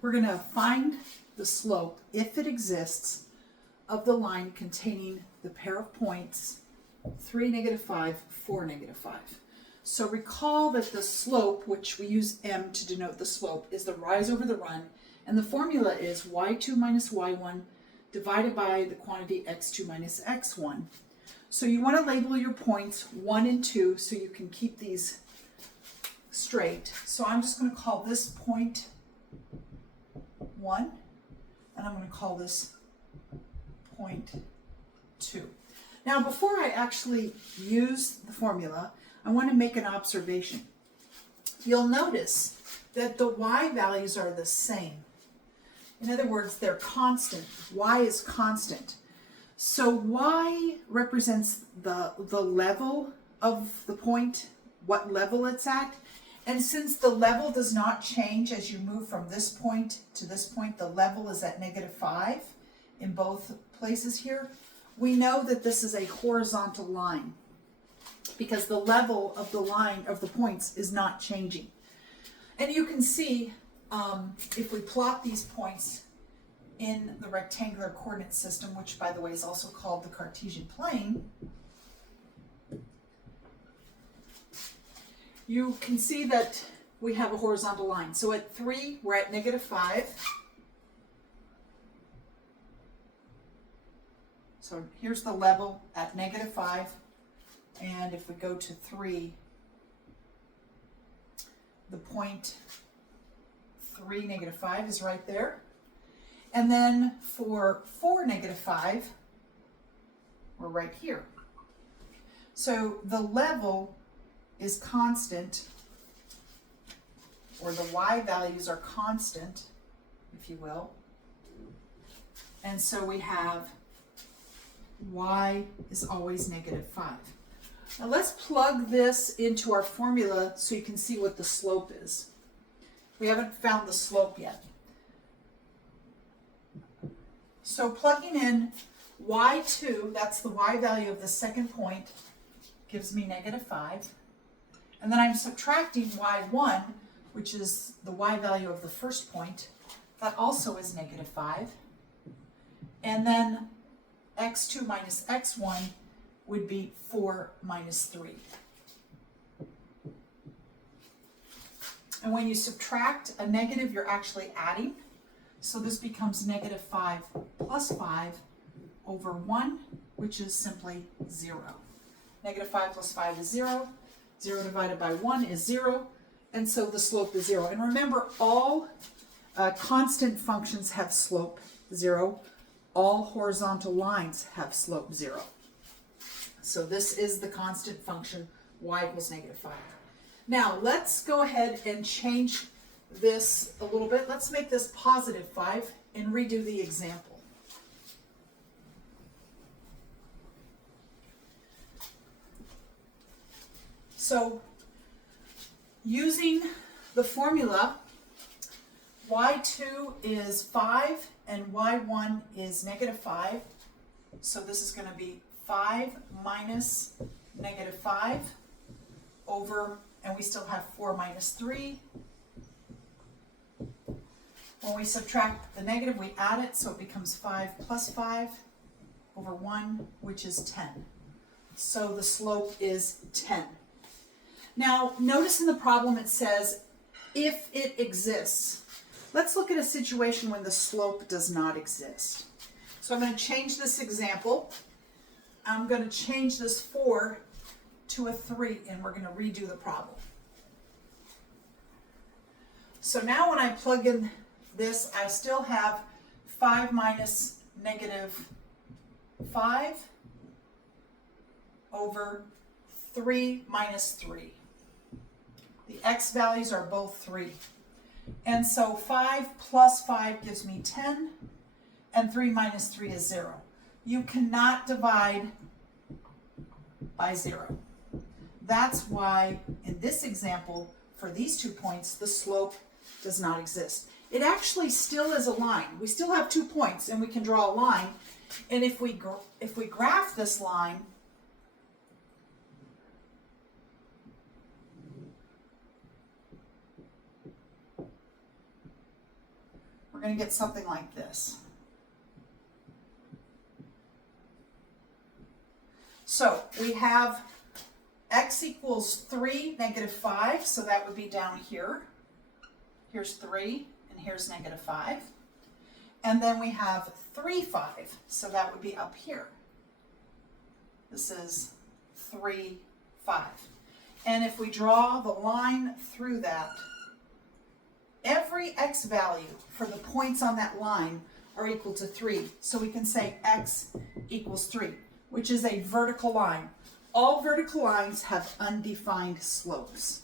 we're going to find the slope, if it exists, of the line containing the pair of points 3, -5, 4, -5. So recall that the slope, which we use m to denote the slope, is the rise over the run, and the formula is y2 minus y1 divided by the quantity x2 minus x1. So you want to label your points 1 and 2 so you can keep these straight. So I'm just going to call this point 1, and I'm going to call this point 2. Now, before I actually use the formula, I want to make an observation. You'll notice that the y values are the same. In other words, they're constant. Y is constant. So y represents the level of the point, what level it's at. And since the level does not change as you move from this point to this point, the level is at -5 in both places here, we know that this is a horizontal line because the level of the line of the points is not changing. And you can see if we plot these points in the rectangular coordinate system, which by the way is also called the Cartesian plane, you can see that we have a horizontal line. So at 3, we're at -5. So here's the level at -5. And if we go to 3, the point 3, -5 is right there. And then for 4, -5, we're right here. So the level is constant, or the y values are constant, if you will. And so we have y is always -5. Now let's plug this into our formula so you can see what the slope is. We haven't found the slope yet. So plugging in y2, that's the y value of the second point, gives me -5. And then I'm subtracting y1, which is the y value of the first point. That also is -5. And then x2 minus x1 would be 4 minus 3. And when you subtract a negative, you're actually adding. So this becomes -5 plus 5 over 1, which is simply 0. -5 plus 5 is 0. 0 divided by 1 is 0. And so the slope is 0. And remember, all constant functions have slope 0. All horizontal lines have slope 0. So this is the constant function, y equals -5. Now let's go ahead and change this a little bit. Let's make this +5 and redo the example. So using the formula, y2 is 5 and y1 is -5. So this is going to be 5 minus -5 over, and we still have 4 minus 3. When we subtract the negative, we add it, so it becomes 5 plus 5 over 1, which is 10. So the slope is 10. Now, notice in the problem it says, if it exists. Let's look at a situation when the slope does not exist. So I'm going to change this example. I'm going to change this 4 to a 3, and we're going to redo the problem. So now when I plug in this, I still have 5 minus -5 over 3 minus 3. The x values are both 3. And so 5 plus 5 gives me 10, and 3 minus 3 is 0. You cannot divide by 0. That's why in this example, for these 2 points, the slope does not exist. It actually still is a line. We still have 2 points, and we can draw a line. And if we graph this line, going to get something like this. So we have x equals 3, negative 5, so that would be down here. Here's 3, and here's negative 5. And then we have 3, 5, so that would be up here. This is 3, 5. And if we draw the line through that, every x value for the points on that line are equal to 3. So we can say x equals 3, which is a vertical line. All vertical lines have undefined slopes.